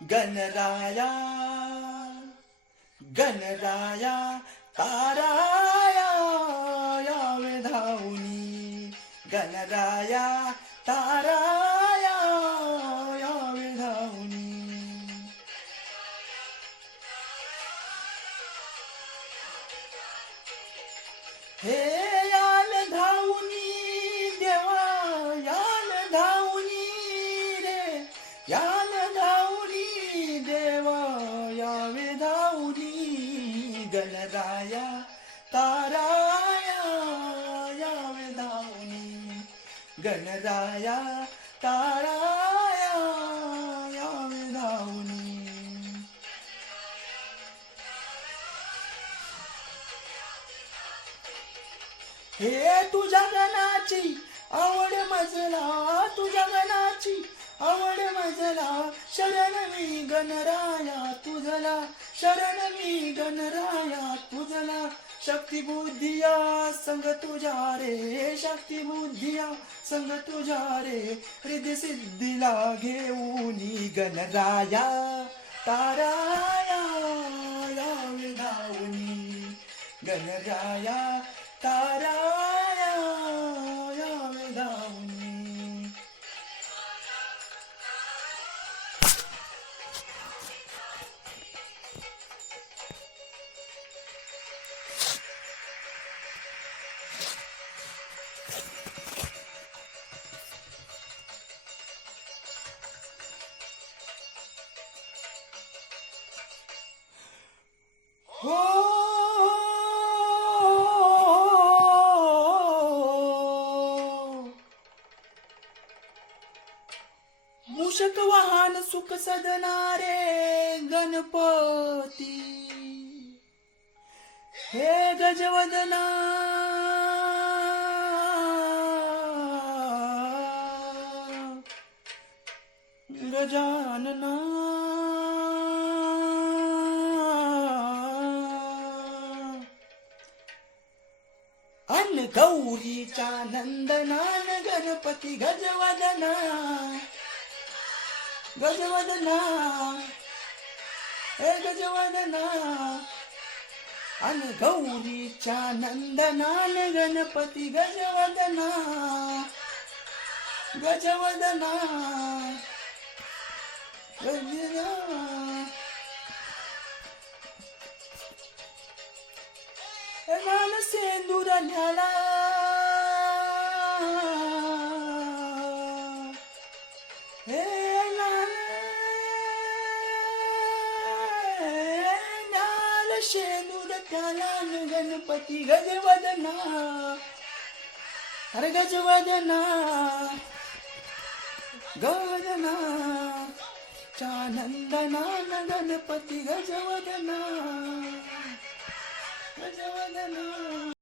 गणराया गणराया ताराया यावे धावनी गणराया ताराया यावे धावनी हे याल धावनी देवा याल धावनी रे याल धावनी देवा यावे धावनी गणराया ताराया यावे धावनी गणराया ताराया यावे धावनी हे तुझ्या गणाची आवड मजला तुझ्या गणाची आवड मजला शरण मी गणराया तुझला शरण मी गणराया तुझला शक्ती बुद्धिया संग तुझ्या रे शक्ती बुद्धिया संग तुझ्या रे हृदय सिद्धीला घेऊनी गणराया ताराया यावे धावनी गणराया ताराया यावे धावनी हो मूषक वाहन सुख सदनारे गणपती हे गजवदना गजानना अन गौरीच्या नंदनान गणपती गजवदना गजवदना हे गजवदना अन गौरीच्या नंदनान गणपती गजवदना गजवदना गजवदना हे मान सेंदूर न्याला हे शेंदूर त्याला गणपती गजवदना अरे गजवदना गजवदना चानंदना गणपती गजवदना गजवदना